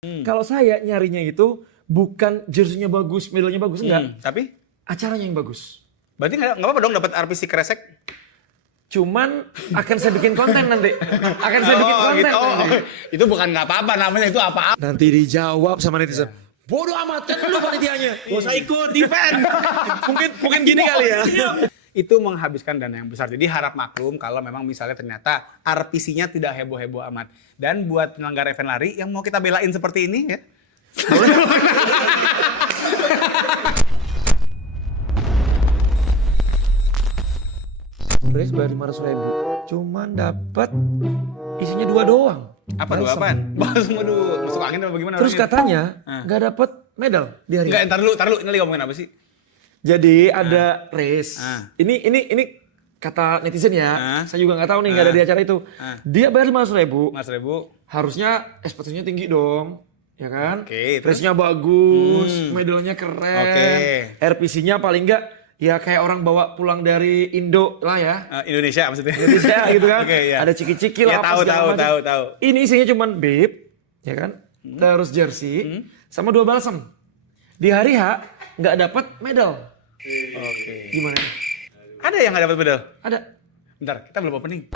Kalau saya nyarinya itu bukan jersey-nya bagus, medalnya bagus, enggak. Tapi Acaranya yang bagus. berarti nggak apa-apa dong dapat RPC kresek? Cuman akan saya bikin konten nanti. Akan saya bikin konten gitu. nanti. Itu bukan nggak apa-apa, namanya itu apa-apa. Nanti dijawab sama netizen. Bodoh amat, kan lu panitianya. Gak usah ikut event. mungkin gini kali ya. Itu menghabiskan dana yang besar. Jadi harap maklum kalau memang misalnya ternyata RPC-nya tidak heboh-heboh amat. Dan buat penyelenggara event lari yang mau kita belain seperti ini ya. Race bayar 500.000. Cuman dapat isinya 2 doang. Apa dua apaan? Balsam, aduh, masuk angin apa gimana? Terus orangnya? katanya nggak dapat medal di hari. Enggak, entar dulu. Ini lagi ngomongin apa sih? Jadi ada race. Ah. Ini kata netizen ya. Saya juga nggak tahu nih, nggak ada di acara itu. Dia bayar 500.000. 500.000. Harusnya ekspektasinya tinggi dong. Ya kan? Oke, terus? Race-nya bagus, medalnya keren. Oke. RPC-nya paling nggak ya kayak orang bawa pulang dari Indo lah ya. Indonesia maksudnya. Indonesia gitu kan. Oke, ya. Ada ciki-ciki Ya, lah apa segala macam. tahu. Ini isinya cuman bib, ya kan? Terus jersey sama 2 balsam. Di hari H nggak dapat medal. Oke. Gimana? Ada yang nggak dapat medal? Ada. Bentar, kita belum opening.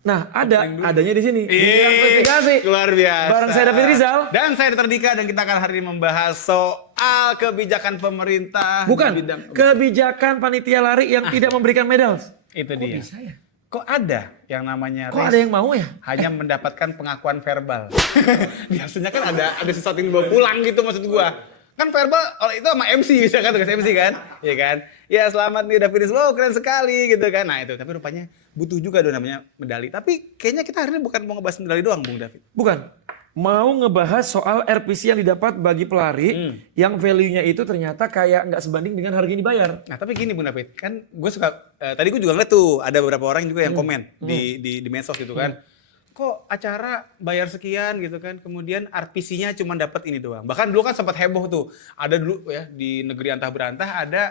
Nah, adanya di sini. Di Ih, investigasi. luar biasa. Bareng saya David Rizal. Dan saya Dr. Dika dan kita akan hari ini membahas soal kebijakan pemerintah Bukan, di bidang kebijakan panitia lari yang tidak memberikan medal. itu Kok dia. bisa ya? Kok ada yang namanya Kok race ada yang mau ya? hanya mendapatkan pengakuan verbal. Biasanya kan ada sesuatu yang dibawa pulang gitu maksud gua. Kan verbal kalau itu sama MC bisa kan tugas MC kan? Iya kan? Ya selamat nih David Rizal, wow, keren sekali gitu kan. Nah itu tapi rupanya butuh juga dong namanya medali. Tapi kayaknya kita hari ini bukan mau ngebahas medali doang Bung David. Bukan. Mau ngebahas soal RPC yang didapat bagi pelari yang value-nya itu ternyata kayak nggak sebanding dengan harga yang dibayar. Nah tapi gini Bung David, kan gue suka, tadi gue juga ngeliat tuh ada beberapa orang juga yang komen di medsos gitu kan. Kok acara bayar sekian gitu kan, kemudian RPC-nya cuma dapat ini doang. Bahkan dulu kan sempat heboh tuh, ada dulu ya di negeri antah berantah ada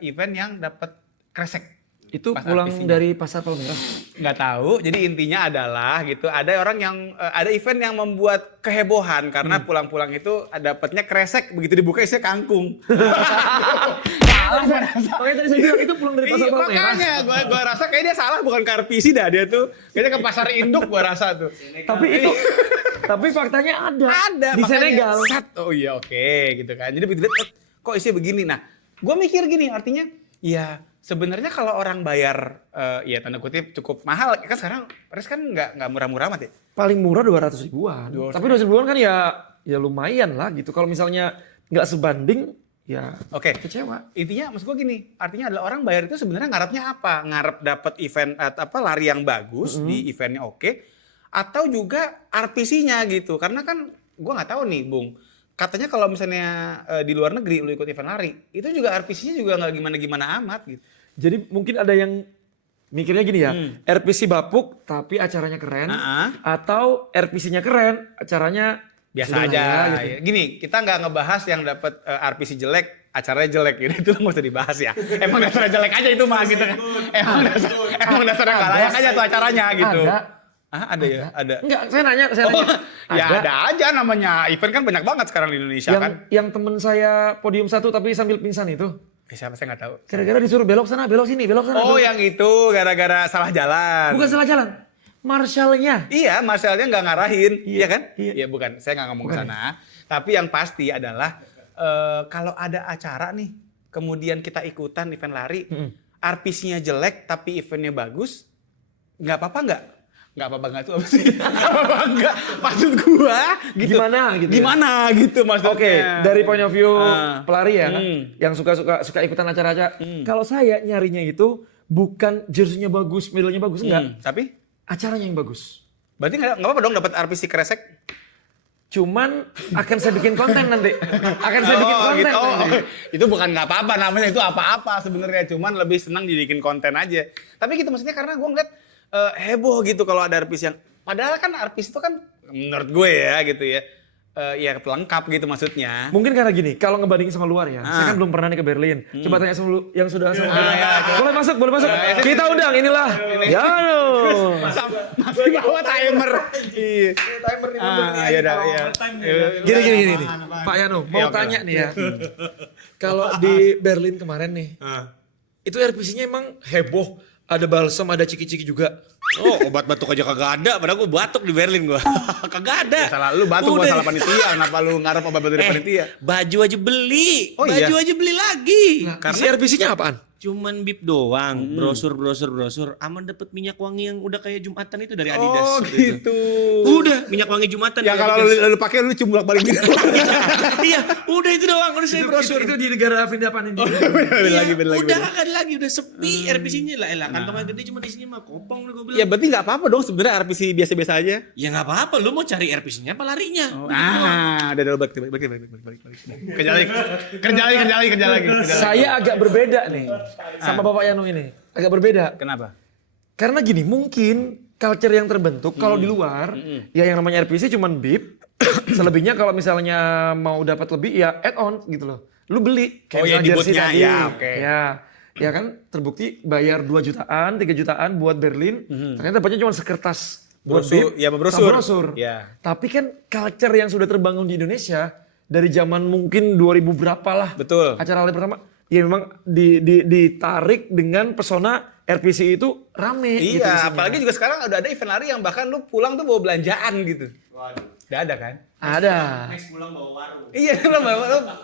event yang dapat kresek. Itu Pas pulang RPC-nya. dari Pasar Palmerah. Nggak tahu, jadi intinya adalah gitu, ada orang yang, ada event yang membuat kehebohan karena pulang-pulang itu dapatnya kresek, begitu dibuka isinya kangkung. Salah gua rasa. Makanya tadi saya bilang itu pulang dari Pasar Iya, Palmerah. makanya gua rasa kayak dia salah bukan ke RPC dah dia tuh. Kayaknya ke pasar induk gua rasa tuh. Tapi faktanya ada. Ada Di makanya Senegal. Oh iya oke gitu kan. Jadi begitu lihat, kok isinya begini. Nah, gua mikir gini artinya ya sebenarnya kalau orang bayar ya tanda kutip cukup mahal kan sekarang race kan nggak murah-murah amat ya. Paling murah 200 ribuan. 200 Tapi 200 ribuan kan ya lumayan lah gitu. Kalau misalnya nggak sebanding ya Oke. kecewa. Intinya maksud gue gini, artinya adalah orang bayar itu sebenarnya ngarepnya apa? Ngarep dapat event lari yang bagus di eventnya oke, atau juga RPC-nya gitu. Karena kan gue nggak tahu nih, Bung. Katanya kalau misalnya di luar negeri lu ikut event lari, itu juga RPC-nya juga nggak gimana-gimana amat gitu. Jadi mungkin ada yang mikirnya gini ya, RPC bapuk tapi acaranya keren, atau RPC-nya keren, acaranya Biasa sudah lah aja. ya, gitu. Gini, kita nggak ngebahas yang dapat RPC jelek, acaranya jelek gitu. Itu nggak usah dibahas ya. Emang dasarnya jelek aja itu mah gitu kan. Emang dasarnya nggak layak aja tuh acaranya gitu. Ada ya? Ada. Enggak, saya nanya. Ya ada aja namanya. Event kan banyak banget sekarang di Indonesia kan. Yang temen saya podium 1 tapi sambil pingsan itu. Siapa saya nggak tahu. Gara-gara disuruh belok sana, belok sini, belok sana. Oh belok. yang itu gara-gara salah jalan. Bukan salah jalan. Marshallnya. Iya, Marcelnya nggak ngarahin, iya kan? Iya. Iya bukan, saya nggak ngomong ke sana. Tapi yang pasti adalah kalau ada acara nih, kemudian kita ikutan event lari, RPC-nya jelek tapi eventnya bagus, nggak apa-apa nggak? Nggak apa-apa nggak tuh apa sih? Nggak apa-apa nggak? Maksud gua gitu. Gimana gitu ya? Gimana gitu maksudnya? Oke, dari point of view pelari ya, yang suka ikutan acara-acara. Kalau saya nyarinya itu bukan jersey-nya bagus, medalnya bagus, enggak. Tapi Acaranya yang bagus. berarti nggak apa-apa dong dapat RPC kresek? Cuman akan saya bikin konten nanti. Akan saya bikin konten gitu. nanti. Itu bukan nggak apa-apa namanya, itu apa-apa sebenarnya, cuman lebih senang dibikin konten aja. Tapi gitu maksudnya karena gue ngeliat heboh gitu kalau ada RPC yang padahal kan RPC itu kan menurut gue ya gitu ya ya pelengkap gitu maksudnya. Mungkin karena gini, kalau ngebandingin sama luar ya, saya kan belum pernah nih ke Berlin. Coba tanya sama yang sudah sama Berlin. Boleh masuk, boleh masuk. Kita undang, inilah. Yano. Masih bawa timer. Iya. Timer nih. Ya udah, ya. Gini. Pak Yano, mau tanya nih ya. Kalau di Berlin kemarin nih, itu RPC-nya emang heboh. Ada balsam, ada ciki-ciki juga. Oh, obat batuk aja kagak ada, padahal gue batuk di Berlin gue. Kagak ada. Salah lu batuk gua salah panitia, kenapa lu ngarep obat batuk dari panitia? Baju aja beli. Oh, iya? Baju aja beli lagi. Isi RPC-nya apaan? Cuman bib doang, brosur. Aman dapet minyak wangi yang udah kayak Jumatan itu dari Adidas. Oh gitu. Udah, minyak wangi Jumatan. Ya dari kalau Adidas. lu pakai lu cumulak balik gitu. Iya, udah itu doang, udah saya brosur. Itu di negara Vindapan ini. Iya, bener lagi. udah akan lagi, udah sepi RPC-nya lah. Kantongnya gede cuma di sini mah kopong gue bilang. Ya berarti nggak apa-apa dong sebenarnya RPC biasa-biasa aja. Ya nggak apa-apa, lu mau cari RPC-nya apa larinya? Udah balik. Kerja lagi. Saya agak berbeda nih sama Bapak Yano ini. Agak berbeda. Kenapa? Karena gini, mungkin culture yang terbentuk kalau di luar, ya yang namanya RPC cuman bib. Selebihnya kalau misalnya mau dapat lebih ya add on gitu loh. Lu beli Oh ya misalnya di jersey bootnya, tadi. ya oke. Ya kan terbukti bayar 2 jutaan, 3 jutaan buat Berlin. Ternyata dapatnya cuma sekertas Brosur, bib ya sama brosur. brosur. Ya. Tapi kan culture yang sudah terbangun di Indonesia dari zaman mungkin 2000 berapa lah. Betul. Acara lari pertama ya memang ditarik dengan pesona RPC itu rame gitu Iya, isinya. apalagi juga sekarang udah ada event lari yang bahkan lu pulang tuh bawa belanjaan gitu. Udah ada kan? Ada. Iya, lu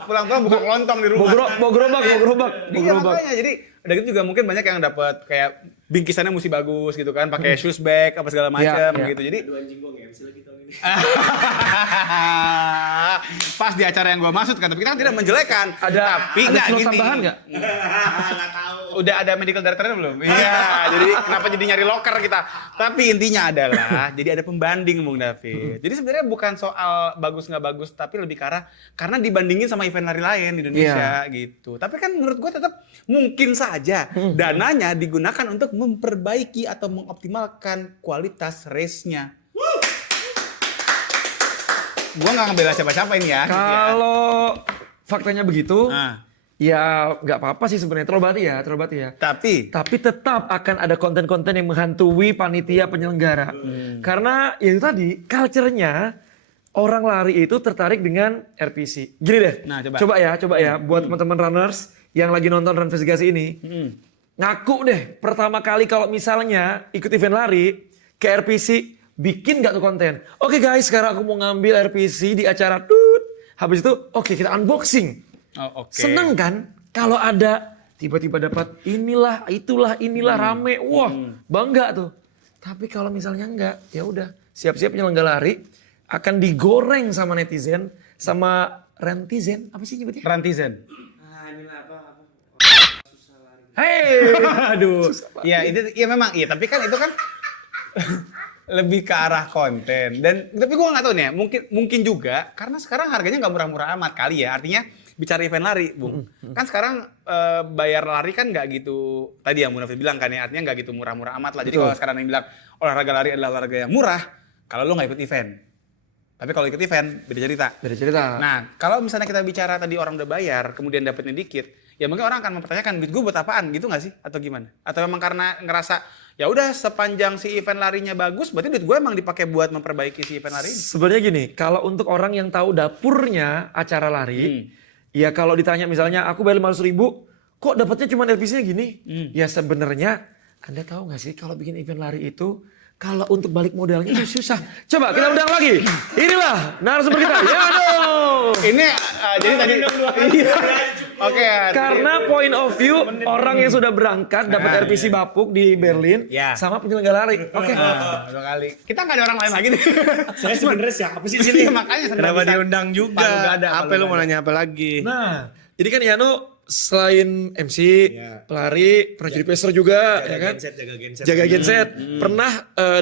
pulang-pulang buka kelontong di rumah. Mau gerobak. Iya makanya, jadi udah gitu juga mungkin banyak yang dapat kayak bingkisannya mesti bagus gitu kan, pakai shoes bag apa segala macam Iya. gitu. Jadi pas di acara yang gua maksud kan, tapi kita kan tidak menjelekan. Tapi ada nggak slot gini. tambahan nggak? Udah ada medical directornya belum? Iya, jadi kenapa jadi nyari loker kita? Tapi intinya adalah jadi ada pembanding Bung David. Jadi sebenarnya bukan soal bagus nggak bagus, tapi lebih ke arah karena dibandingin sama event lari lain di Indonesia gitu. Tapi kan menurut gue tetap mungkin saja dananya digunakan untuk memperbaiki atau mengoptimalkan kualitas race-nya. Gua nggak ngebela siapa-siapa ini ya. Kalau faktanya begitu, Nah, ya nggak apa-apa sih sebenarnya, terobati ya. Tapi tetap akan ada konten-konten yang menghantui panitia penyelenggara. Karena ya itu tadi, culture-nya orang lari itu tertarik dengan RPC. Gini deh, Nah, coba ya, buat teman-teman runners yang lagi nonton Runvestigasi ini, ngaku deh pertama kali kalau misalnya ikut event lari ke RPC, bikin nggak tuh konten? Oke guys, sekarang aku mau ngambil RPC di acara tut. Habis itu, oke kita unboxing. oh, oke. Seneng kan kalau ada tiba-tiba dapat inilah rame, wah bangga tuh. Tapi kalau misalnya enggak, ya udah siap-siap penyelenggara lari akan digoreng sama netizen, sama rentizen, apa sih nyebutnya? Rantizen. Hei, Aduh. Iya, itu ya memang iya, tapi kan itu kan lebih ke arah konten. Dan tapi gua nggak tahu nih, ya, mungkin juga karena sekarang harganya nggak murah-murah amat kali ya. Artinya bicara event lari, Bung. Kan sekarang bayar lari kan nggak gitu. Tadi yang Munafik bilang kan ya, artinya nggak gitu murah-murah amat lah. Jadi kalau sekarang yang bilang olahraga lari adalah olahraga yang murah, kalau lo nggak ikut event. Tapi kalau ikut event beda cerita. beda cerita. Nah, kalau misalnya kita bicara tadi orang udah bayar, kemudian dapetnya dikit, ya mungkin orang akan mempertanyakan duit gue buat apaan gitu nggak sih? Atau gimana? Atau memang karena ngerasa ya udah sepanjang si event larinya bagus, berarti duit gue emang dipakai buat memperbaiki si event lari ini. Sebenarnya gini, kalau untuk orang yang tahu dapurnya acara lari, ya kalau ditanya misalnya aku bayar 500.000, kok dapatnya cuma RPC-nya gini? Ya sebenarnya Anda tahu nggak sih kalau bikin event lari itu kalau untuk balik modalnya itu susah. Coba kita undang lagi. Inilah narasumber kita. Yano. Ini jadi tadi iya. Oke. Karena point of view orang yang sudah berangkat dapat RPC Bapuk di Berlin Ya. sama penyelenggara lari. Oke. Dua kali. Kita nggak ada orang lain lagi nih. Saya sebenarnya siapa sih di Iya, sini? makanya Kenapa bisa- diundang juga? Palu nggak ada, Apa palu lu nggak mau ada. nanya apa lagi? Nah, jadi kan Yano selain MC, pelari, pernah jadi peser juga, ya kan? Jaga genset. Jaga genset, pernah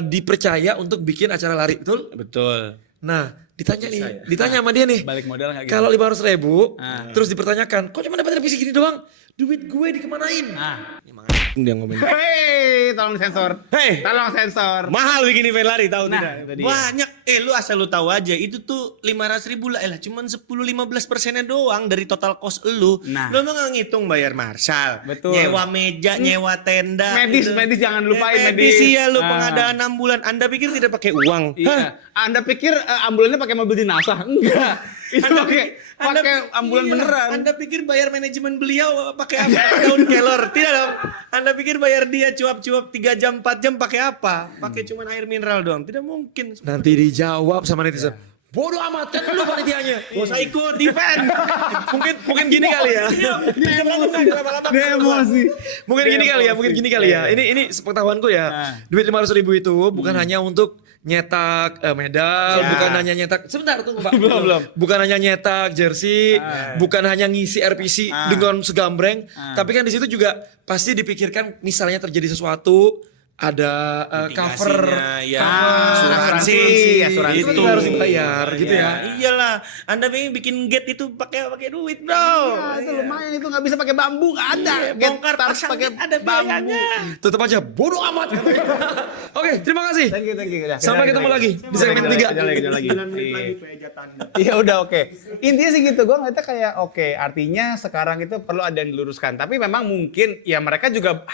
dipercaya untuk bikin acara lari, betul? Betul. Nah, ditanya sama dia nih. Balik modal nggak gitu? Kalau 500.000, terus dipertanyakan, kok cuma dapat RPC gini doang? Duit gue dikemanain? Nah, Ini makanya dia ngomong. Hei, tolong sensor. Hei. Tolong sensor. Mahal bikin event lari tahu Nah, tidak? itu dia. Banyak. Lu asal lu tahu aja itu tuh 500.000 lah, cuman 10-15% doang dari total cost lu. Nah. Lu mah nggak ngitung bayar marshal, Betul. nyewa meja, nyewa tenda, Medis jangan lupain medis. Iya lu Ah. pengadaan 6 bulan. Anda pikir tidak pakai uang? Iya. Anda pikir ambulannya pakai mobil dinasah? Enggak. Itu pakai ambulan iya, beneran. Anda pikir bayar manajemen beliau pakai apa? Daun kelor. Tidak dong. Anda pikir bayar dia cuap-cuap 3 jam 4 jam pakai apa? Pakai cuman air mineral doang. Tidak mungkin. Nanti dijawab sama netizen. Bodoh amat kan lu panitianya. Gak usah ikut event. Mungkin gini kali ya. Dia emosi. Mungkin gini kali ya, mungkin gini kali ya. Ini sepengetahuanku ya. Nah. Duit 500.000 itu bukan hanya untuk nyetak medal, Ya. bukan hanya nyetak sebentar tunggu Pak. Belum. Bukan hanya nyetak jersey, bukan hanya ngisi RPC dengan segambreng, tapi kan di situ juga pasti dipikirkan misalnya terjadi sesuatu ada cover, ya, asuransi. itu Itu. harus dibayar gitu ya. Iyalah, Anda pengen bikin gate itu pakai duit, Bro. Nah, itu lumayan itu nggak bisa pakai bambu, nggak ada. Bongkar Harus pasang pakai gate ada bambu. biayanya. Tetap aja bodoh amat. Oke, terima kasih. Thank you. Udah, Sampai ketemu lagi di segmen 3. Jalan lagi. Iya udah oke. Intinya sih gitu, gue ngeliatnya kayak oke, artinya sekarang itu perlu ada yang diluruskan. Tapi memang mungkin ya mereka juga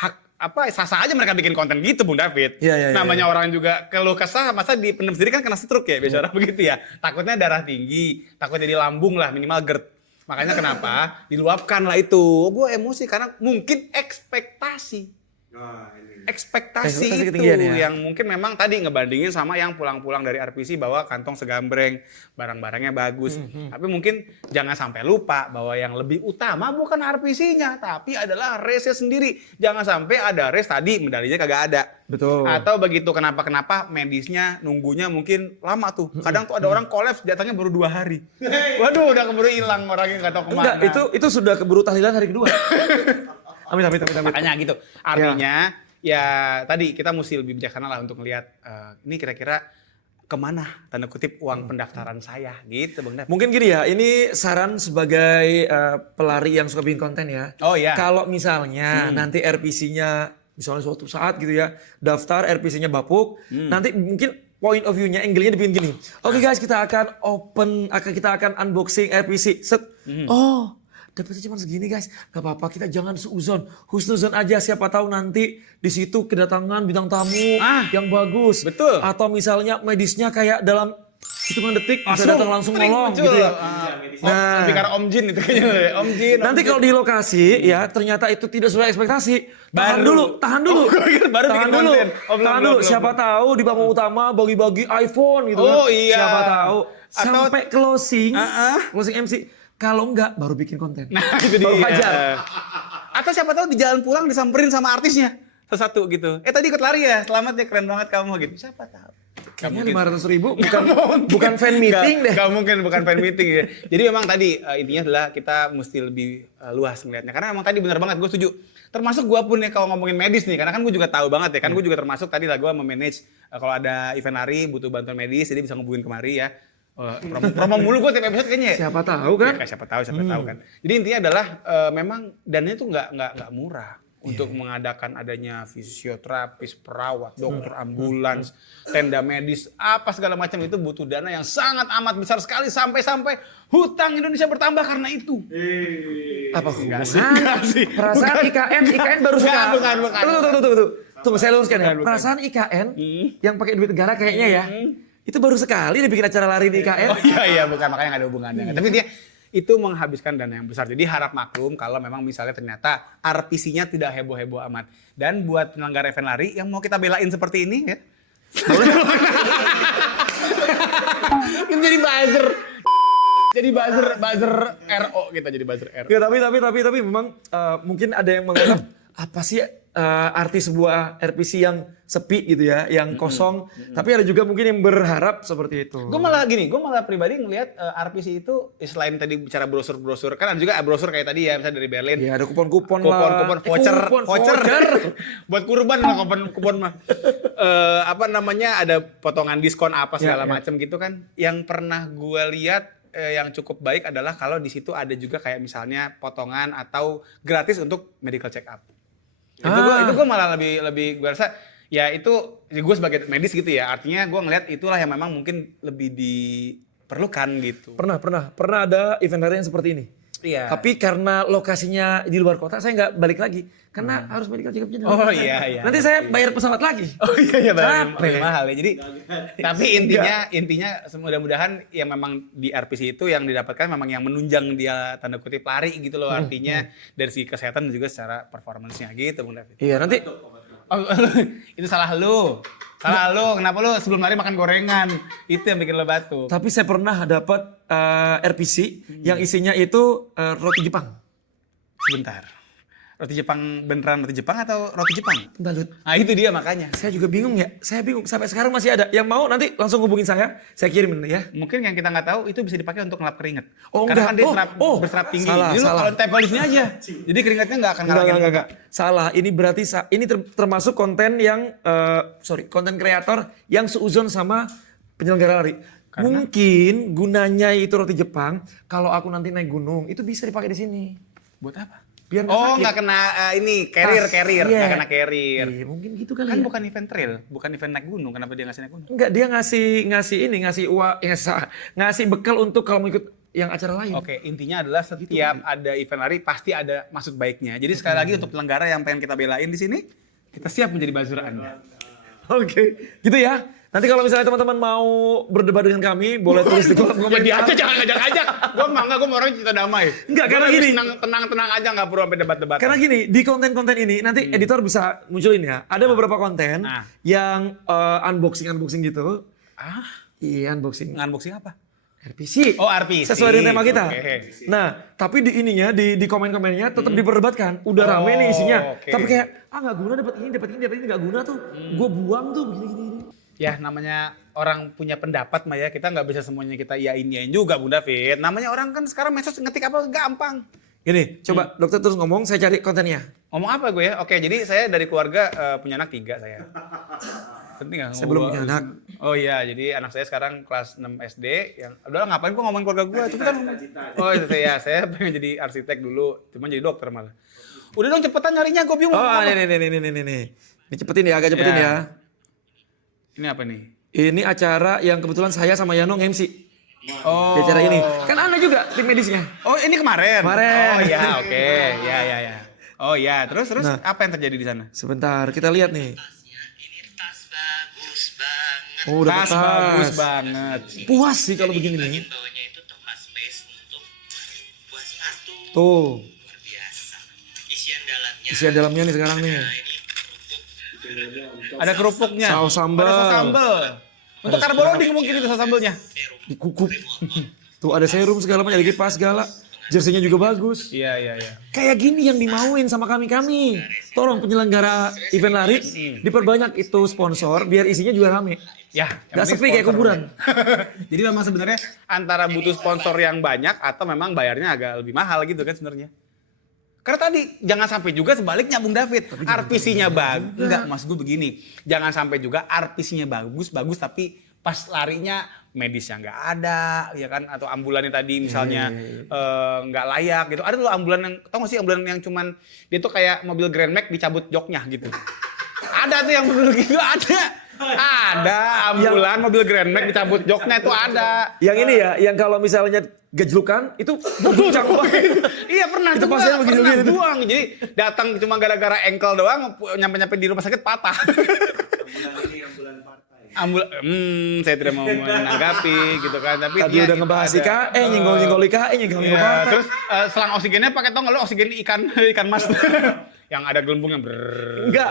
sah-sah aja mereka bikin konten gitu Bung David. Iya. Namanya orang juga keluh kesah, masa dipendam sendiri kan kena stroke ya biasa orang begitu ya. Takutnya darah tinggi, takutnya di lambung lah minimal GERD. Makanya kenapa diluapkan lah itu. Gue emosi karena mungkin ekspektasi Ekspektasi itu ketinggian ya. yang mungkin memang tadi ngebandingin sama yang pulang-pulang dari RPC bawa kantong segambreng, barang-barangnya bagus. Tapi mungkin jangan sampai lupa bahwa yang lebih utama bukan RPC-nya, tapi adalah race-nya sendiri. Jangan sampai ada race tadi medalinya kagak ada. Betul. Atau begitu kenapa medisnya nunggunya mungkin lama tuh. Kadang tuh ada orang kolaps datangnya baru 2 hari. Waduh, udah keburu hilang orangnya nggak tahu kemana. Enggak, itu sudah keburu tahlilan hari kedua. Amit. Makanya gitu. Artinya ya tadi kita mesti lebih bijaksana lah untuk melihat ini kira-kira kemana tanda kutip uang pendaftaran saya gitu Bang David. Mungkin gini ya, ini saran sebagai pelari yang suka bikin konten ya. Oh iya. Kalau misalnya nanti RPC-nya misalnya suatu saat gitu ya, daftar RPC-nya bapuk, nanti mungkin point of view-nya, angle-nya dibikin gini. Oke guys, kita akan unboxing RPC. Set. Oh, dapetnya cuma segini guys. Gak apa-apa, kita jangan suuzon. Husnuzon aja, siapa tahu nanti di situ kedatangan bintang tamu yang bagus. Betul. Atau misalnya medisnya kayak dalam hitungan detik bisa datang langsung nolong gitu ya. Nah, lebih karena Om Jin itu kayaknya. Om Jin. Nanti kalau di lokasi ya ternyata itu tidak sesuai ekspektasi. Tahan Baru. dulu. Oh, gue pikir baru tahan bikin dulu. konten. Oh, belum, Tahan dulu. belum. Siapa tahu di panggung utama bagi-bagi iPhone gitu Oh, kan. iya. Siapa tahu Atau- sampai closing MC. Kalau enggak baru bikin konten. Nah, itu dia. Baru hajar. Atau siapa tahu di jalan pulang disamperin sama artisnya. Satu gitu. Tadi ikut lari ya. Selamat ya, keren banget kamu gitu. Siapa tahu. Kayaknya 500.000 bukan fan meeting deh. Gak mungkin, bukan fan meeting ya. Jadi memang tadi intinya adalah kita mesti lebih luas melihatnya. Karena memang tadi benar banget, gue setuju. Termasuk gue pun ya kalau ngomongin medis nih. Karena kan gue juga tahu banget ya. Kan gue juga termasuk tadi lah gue memanage. Kalau ada event lari butuh bantuan medis. Jadi bisa ngehubungin kemari ya. Promo mulu gue tiap episode kayaknya ya. Siapa tahu kan? Ya, siapa tahu kan. Jadi intinya adalah memang dananya tuh nggak murah untuk mengadakan adanya fisioterapis, perawat, dokter ambulans, tenda medis, apa segala macam itu butuh dana yang sangat amat besar sekali sampai hutang Indonesia bertambah karena itu. Apa hubungan? Enggak sih. Perasaan IKN baru sekali. Bukan. Tunggu saya luruskan ya. Bukan. Perasaan IKN yang pakai duit negara kayaknya ya. Itu baru sekali dibikin acara lari di IKN. Oh iya bukan, makanya nggak ada hubungannya. Tapi dia itu menghabiskan dana yang besar. Jadi harap maklum kalau memang misalnya ternyata RPC-nya tidak heboh-heboh amat. Dan buat penyelenggara event lari yang mau kita belain seperti ini ya. Ini jadi buzzer. Jadi buzzer RO kita jadi buzzer RO. Ya, tapi memang mungkin ada yang menganggap apa sih arti sebuah RPC yang sepi gitu ya, yang kosong. Tapi ada juga mungkin yang berharap seperti itu. Gue malah pribadi ngelihat RPC itu selain tadi bicara brosur-brosur, kan ada juga brosur kayak tadi ya, misalnya dari Berlin. Ya ada kupon-kupon lah. Voucher. Buat kurban lah kupon mah. Ada potongan diskon apa segala macam gitu kan. Yang pernah gue lihat yang cukup baik adalah kalau di situ ada juga kayak misalnya potongan atau gratis untuk medical check up. Itu gue malah lebih gue rasa ya itu gue sebagai medis gitu ya. Artinya gue ngeliat itulah yang memang mungkin lebih diperlukan gitu. Pernah ada event lari yang seperti ini. Iya. Tapi karena lokasinya di luar kota, saya nggak balik lagi. Karena harus medical check-up-nya di luar Oh kota. iya. Nanti saya bayar pesawat lagi. Oh iya Capek. mahal ya. Jadi tapi intinya mudah-mudahan yang memang di RPC itu yang didapatkan memang yang menunjang dia tanda kutip lari gitu loh. Artinya dari segi kesehatan dan juga secara performance-nya gitu Bung David. Iya, nanti Oh, itu salah lu. Salah lu. Kenapa lu sebelum lari makan gorengan? Itu yang bikin lo batuk. tapi saya pernah dapat RPC yang isinya itu roti Jepang. Sebentar. Roti Jepang beneran roti Jepang atau roti Jepang? Balut. Nah itu dia makanya. Saya juga bingung ya. Saya bingung. Sampai sekarang masih ada. Yang mau nanti langsung hubungin saya kirim ya. Mungkin yang kita nggak tahu itu bisa dipakai untuk ngelap keringat. Oh, karena enggak. kan dia berserap tinggi. Salah, Jadi lu salah. kalau tempel di sini aja. Jadi keringatnya nggak akan ngalangin. Enggak. Salah. Ini berarti ini termasuk konten yang konten kreator yang seuzon sama penyelenggara lari. Mungkin gunanya itu roti Jepang. Kalau aku nanti naik gunung itu bisa dipakai di sini. Buat apa? Biar nggak Oh sakit. nggak kena ini carrier, Iya. nggak kena carrier. Iya, mungkin gitu kali Kan ya. bukan event trail, bukan event naik gunung. Kenapa dia ngasih naik gunung? Enggak, dia ngasih uang, ngasih bekal untuk kalau mau ikut yang acara lain. Oke, intinya adalah setiap ada event lari pasti ada maksud baiknya. Jadi sekali lagi untuk penyelenggara yang pengen kita belain di sini, kita siap menjadi buzzer Anda. Oke, gitu ya. Nanti kalau misalnya teman-teman mau berdebat dengan kami, boleh tulis di kolom Ya dia komentar. aja jangan ngajak-ngajak. Gue mau orang cinta damai. Enggak, Gua karena lebih gini. tenang aja nggak perlu sampai debat-debat. Karena gini, di konten-konten ini nanti editor bisa munculin ya. Ada beberapa konten Nah. yang unboxing gitu. Iya, unboxing. unboxing apa? RPC. Oh, RPC. Sesuai dengan tema kita. Oke. Nah, tapi di ininya di komen-komennya tetap diperdebatkan. Udah rame nih isinya. oke. Tapi kayak nggak guna dapat ini nggak guna tuh. Gue buang tuh begini. Ya namanya orang punya pendapat Mah ya, kita nggak bisa semuanya kita iyain juga Bung David. Namanya orang kan sekarang medsos ngetik apa gampang. Gini, coba dokter terus ngomong, saya cari kontennya. Ngomong apa gue ya? Oke, jadi saya dari keluarga punya anak 3 saya. Penting nggak? Saya belum punya anak. Oh iya, jadi anak saya sekarang kelas 6 SD. Yang udahlah ngapain gue ngomongin keluarga gue? Cuma kan, oh itu saya pengen jadi arsitek dulu, cuma jadi dokter malah. Udah dong cepetan nyarinya, gue bingung. Oh, nih. Ini cepetin ya, agak cepetin ya. Ini apa nih? Ini acara yang kebetulan saya sama Yano MC. Oh. Di acara ini. Kan Anda juga tim medisnya. Oh ini kemarin? Kemarin. Oh iya, oke. Ya. Oh iya, terus Nah. apa yang terjadi di sana? Sebentar, kita lihat nih. Ini tas bagus banget. Oh, udah Tas bagus banget. Puas sih kalau begini nih. Bawahnya itu tempat space untuk buat sepatu. Tuh, Luar biasa. Isian dalamnya. isian dalamnya nih sekarang nih. Nah, ini kerupuk. Ada kerupuknya. Saus sambal. Ada saus sambal. Untuk karboloding mungkin itu saus sambalnya. Dikukup. Tuh ada serum segala macam, ada kipas segala. Jersey-nya juga bagus. Iya. Kayak gini yang dimauin sama kami. Tolong penyelenggara event lari diperbanyak itu sponsor biar isinya juga rame. Ya, Gak sepi kayak kuburan. Jadi memang sebenarnya antara butuh sponsor yang banyak atau memang bayarnya agak lebih mahal gitu kan sebenarnya. Karena tadi jangan sampai juga sebaliknya Bung David, RPC-nya bagus. Enggak, maksud gue begini. Jangan sampai juga RPC-nya bagus tapi pas larinya medisnya nggak ada, ya kan? Atau ambulannya tadi misalnya nggak layak gitu. Ada loh ambulan yang, tau gak sih ambulan yang cuman dia tuh kayak mobil Grand Max dicabut joknya gitu. Ada tuh yang mobil gitu, ada. Ada ambulan mobil Grand Max dicabut joknya itu ada. Yang ini ya, yang kalau misalnya gejlukan itu berguncang banget. Iya pernah Itu tuh pasnya gua, begini-begini pernah tuh. buang. Jadi datang cuma gara-gara ankle doang, nyampe-nyampe di rumah sakit patah. Saya tidak mau menanggapi gitu kan. Tapi Tadi dia udah itu ngebahas ada. IKE, nyenggol-nyenggol IKE, nyenggol-nyenggol Iya, apa. terus selang oksigennya pakai tau nggak lo oksigen ikan mas yang ada gelembung yang Enggak.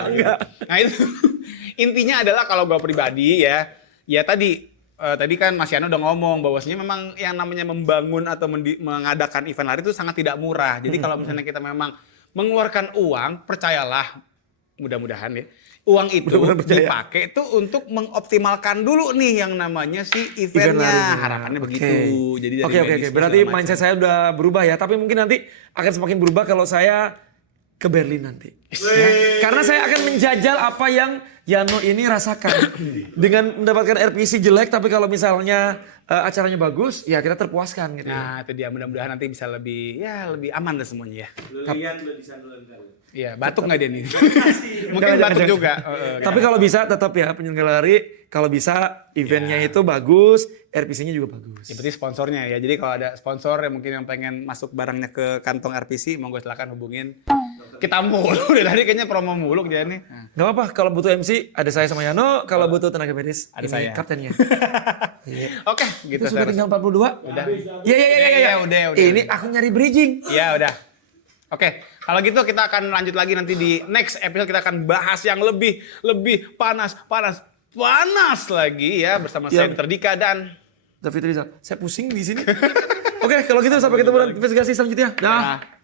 Nah itu intinya adalah kalau gue pribadi ya tadi kan Mas Yano udah ngomong bahwasanya memang yang namanya membangun atau mengadakan event lari itu sangat tidak murah. Jadi kalau misalnya kita memang mengeluarkan uang, percayalah mudah-mudahan ya. Uang itu Mudah-mudahan percaya. dipakai itu untuk mengoptimalkan dulu nih yang namanya si eventnya. larinya. Harapannya begitu. Oke. Jadi dari Oke. medis Berarti segala macam. mindset saya udah berubah ya. Tapi mungkin nanti akan semakin berubah kalau saya ke Berlin nanti. Ya. Karena saya akan menjajal apa yang Yano ini rasakan. Dengan mendapatkan RPC jelek, tapi kalau misalnya acaranya bagus, ya kita terpuaskan gitu. Nah, itu dia, mudah-mudahan nanti bisa lebih aman lah semuanya ya. Lilian udah bisa duluan kali. Iya, batuk nggak dia nih? Mungkin batuk juga. Tapi kalau bisa tetap ya penyelenggara kalau bisa eventnya itu bagus, RPC-nya juga bagus. Ya berarti sponsornya ya. Jadi kalau ada sponsor yang mungkin yang pengen masuk barangnya ke kantong RPC, monggo silakan hubungin. Kita mulu. Dari tadi kayaknya promo mulu dia nih. Gak apa-apa, kalau butuh MC ada saya sama Yano, kalau butuh tenaga medis Ada ini saya. kaptennya. Oke, gitu. Itu sudah tinggal 42? Udah. Iya. Udah. Ini aku nyari bridging. Ya udah. Oke, kalau gitu kita akan lanjut lagi nanti di next episode, kita akan bahas yang lebih panas lagi ya bersama saya Dr. Dika dan David Rizal. Saya pusing di sini. Oke, kalau gitu sampai ketemu di investigasi selanjutnya. Dah. Nah.